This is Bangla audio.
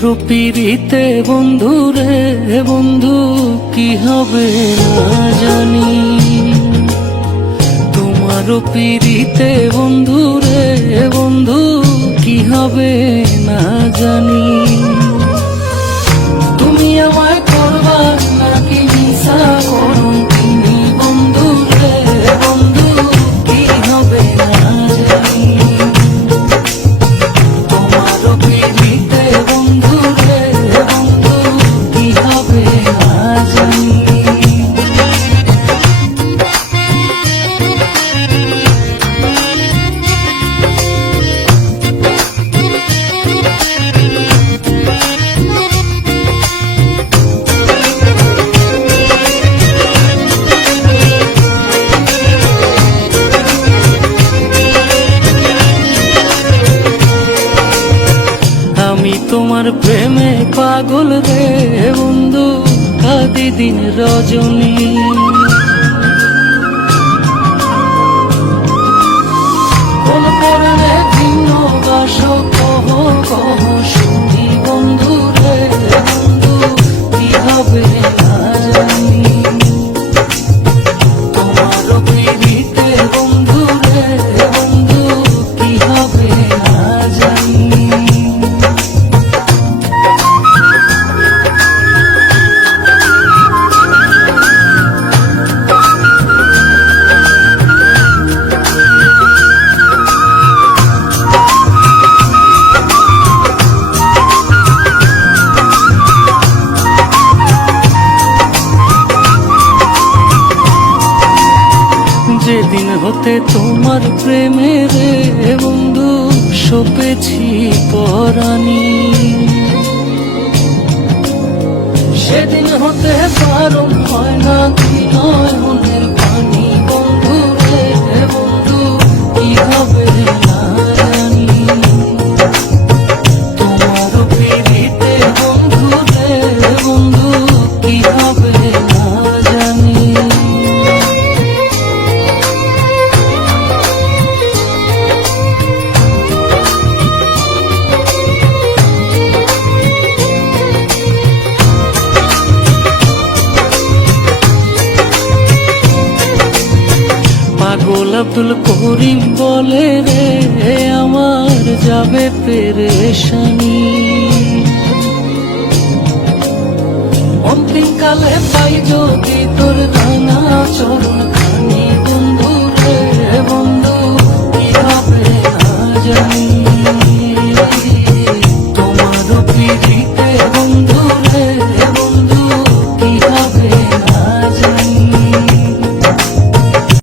তোমারও পিরিতে বন্ধু রে বন্ধু কি হবে না জানি, তোমারও পিরিতে বন্ধু রে বন্ধু কি হবে না জানি। তুমি আমায় করবা নাকি মিশা করুন তিনি বন্ধু রে বন্ধু কি হবে না জানি। তোমারও পিরিতে বন্ধু রে বন্ধু কি হবে না জানি। আমি তোমার প্রেমে পাগল রে বন্ধু কাঁদি দিন রজনী। কোন পরনে ভিন্ন বাস কহ কহ শুনি বন্ধু রে বন্ধু কি হবে না জানি। তোমার পিরিতে বন্ধু রে বন্ধু কি হবে না জানি। যেদিন হতে তোমার প্রেমে রে বন্ধু সপেছি পরাণী, সেদিন হতে পারম হয় না কি নয় মনের পানি বন্ধু রে বন্ধু কি হবে না জানি। তোমার পিরিতে বন্ধু রে বন্ধু কি হবে না জানি। পাগল আব্দুল করিম বলে রে আমার যাবে পেরেশানি। অন্তিম কালে পাই যদি তোর রাঙা চরণ খানি বন্ধু রে বন্ধু কি হবে না জানি। তোমার পিরিতে বন্ধু